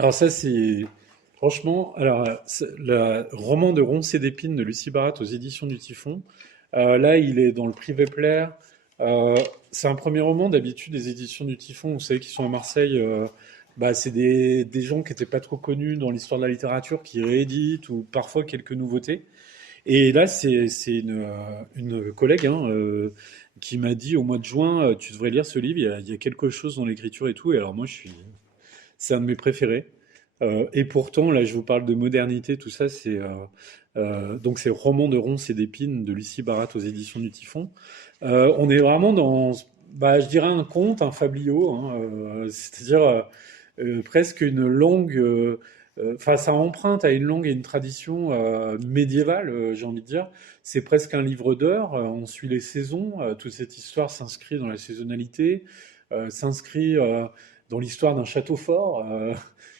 Alors ça, c'est franchement, alors le roman de Ronces et d'Épines de Lucie Barat aux éditions du Typhon. Là, il est dans le privé plaire. Euh, c'est un premier roman. D'habitude, les éditions du Typhon, vous savez, qui sont à Marseille, bah, c'est des gens qui n'étaient pas trop connus dans l'histoire de la littérature, qui rééditent ou parfois quelques nouveautés. Et là, c'est une collègue hein, qui m'a dit au mois de juin, tu devrais lire ce livre. Il y a quelque chose dans l'écriture et tout. Et alors moi, c'est un de mes préférés. Et pourtant, là, je vous parle de modernité, tout ça, donc c'est Roman de ronces et d'épines de Lucie Barat aux éditions du Typhon. On est vraiment dans, bah, je dirais un conte, un fabliau, hein, c'est-à-dire presque une langue. Enfin, ça emprunte à une langue et une tradition médiévale, j'ai envie de dire. C'est presque un livre d'heures. On suit les saisons. Toute cette histoire s'inscrit dans la saisonnalité, s'inscrit dans l'histoire d'un château fort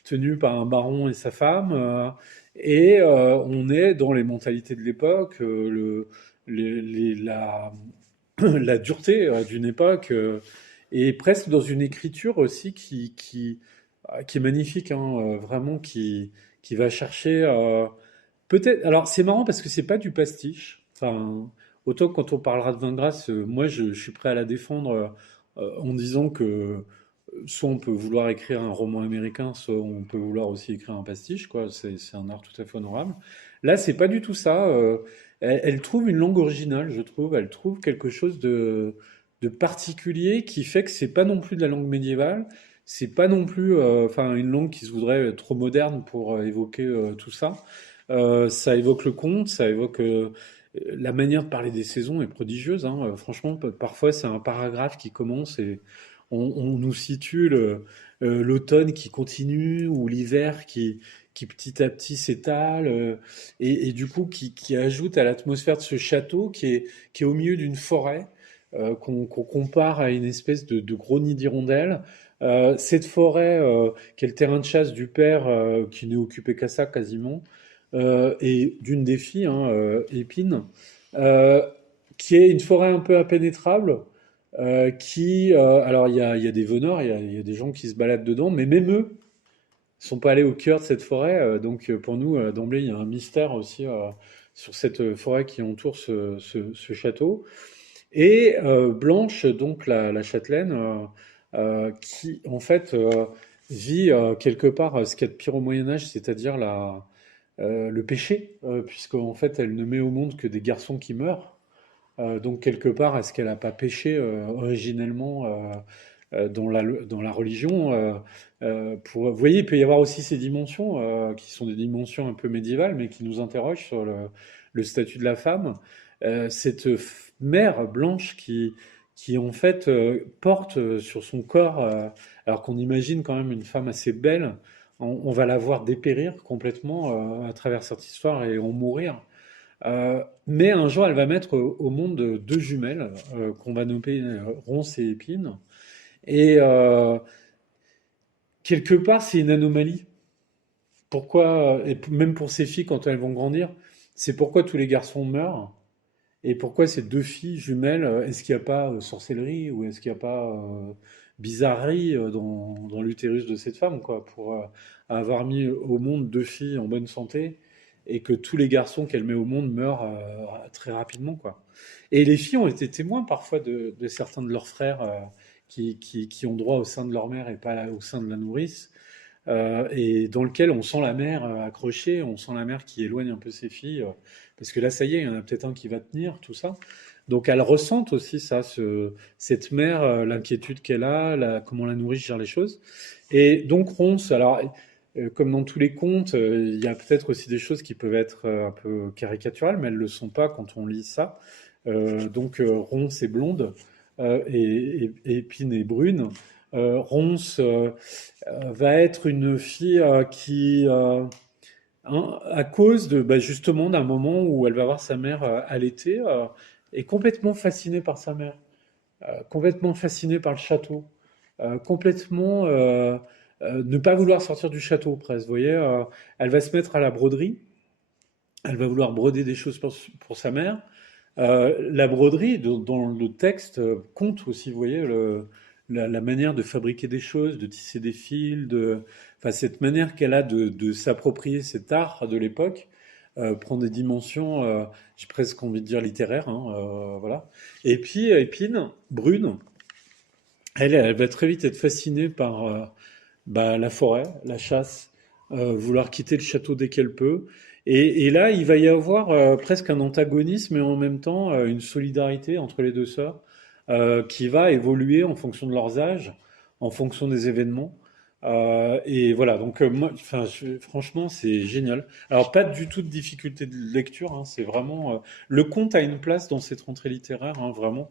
tenu par un baron et sa femme. On est dans les mentalités de l'époque, la dureté d'une époque, et presque dans une écriture aussi qui est magnifique, hein, vraiment, qui va chercher. Peut-être. Alors, c'est marrant parce que c'est pas du pastiche. Enfin, autant que quand on parlera de Vingras, moi, je suis prêt à la défendre en disant que soit on peut vouloir écrire un roman américain, soit on peut vouloir aussi écrire un pastiche, quoi. C'est un art tout à fait honorable. Là, c'est pas du tout ça. Elle trouve une langue originale, je trouve. Elle trouve quelque chose de particulier qui fait que c'est pas non plus de la langue médiévale. C'est pas non plus, enfin, une langue qui se voudrait trop moderne pour évoquer tout ça. Ça évoque le conte, ça évoque la manière de parler des saisons est prodigieuse, hein. Franchement, parfois c'est un paragraphe qui commence et on nous situe l'automne qui continue ou l'hiver qui petit à petit s'étale et du coup qui ajoute à l'atmosphère de ce château qui est au milieu d'une forêt qu'on compare à une espèce de gros nid d'hirondelles. Cette forêt, qui est le terrain de chasse du père, qui n'est occupé qu'à ça quasiment, et d'une des filles, hein, Épine, euh, qui est une forêt un peu impénétrable, alors il y a des veneurs, il y a des gens qui se baladent dedans, mais même eux ne sont pas allés au cœur de cette forêt. Donc pour nous, d'emblée, il y a un mystère aussi sur cette forêt qui entoure ce château. Et Blanche, donc la châtelaine, qui en fait vit quelque part ce qu'il y a de pire au Moyen Âge, c'est-à-dire le péché, puisque en fait elle ne met au monde que des garçons qui meurent. Donc quelque part, est-ce qu'elle n'a pas péché originellement dans la religion vous voyez, il peut y avoir aussi ces dimensions qui sont des dimensions un peu médiévales, mais qui nous interrogent sur le statut de la femme. Cette mère blanche qui en fait porte sur son corps, alors qu'on imagine quand même une femme assez belle, on va la voir dépérir complètement à travers cette histoire et en mourir. Mais un jour, elle va mettre au monde deux jumelles qu'on va nommer Ronce et Épine. Et quelque part, c'est une anomalie. Pourquoi, et même pour ces filles quand elles vont grandir, c'est pourquoi tous les garçons meurent et pourquoi ces deux filles jumelles, est-ce qu'il n'y a pas sorcellerie ou est-ce qu'il n'y a pas bizarrerie dans l'utérus de cette femme, quoi, pour avoir mis au monde deux filles en bonne santé et que tous les garçons qu'elle met au monde meurent très rapidement, quoi. Et les filles ont été témoins parfois de certains de leurs frères qui ont droit au sein de leur mère et pas au sein de la nourrice et dans lequel on sent la mère accrochée, on sent la mère qui éloigne un peu ses filles, parce que là, ça y est, il y en a peut-être un qui va tenir, tout ça. Donc elles ressentent aussi ça, cette mère, l'inquiétude qu'elle a, comment la nourrice gère les choses. Et donc Ronce, alors comme dans tous les contes, il y a peut-être aussi des choses qui peuvent être un peu caricaturales, mais elles ne le sont pas quand on lit ça. Donc Ronce est blonde et Épine est brune. Ronce va être une fille à cause bah, justement d'un moment où elle va voir sa mère allaiter, est complètement fascinée par sa mère, complètement fascinée par le château, complètement ne pas vouloir sortir du château presque. Vous voyez, elle va se mettre à la broderie, elle va vouloir broder des choses pour sa mère. La broderie, dans le texte, compte aussi, vous voyez, la manière de fabriquer des choses, de tisser des fils, enfin, cette manière qu'elle a de s'approprier cet art de l'époque prend des dimensions, j'ai presque envie de dire littéraires, hein, voilà. Et puis Épine, Brune, elle va très vite être fascinée par bah, la forêt, la chasse, vouloir quitter le château dès qu'elle peut. Et là, il va y avoir presque un antagonisme et en même temps une solidarité entre les deux sœurs qui va évoluer en fonction de leurs âges, en fonction des événements. Et voilà, donc moi, enfin, franchement, c'est génial. Alors, pas du tout de difficulté de lecture, hein, c'est vraiment... le conte a une place dans cette rentrée littéraire, hein, vraiment.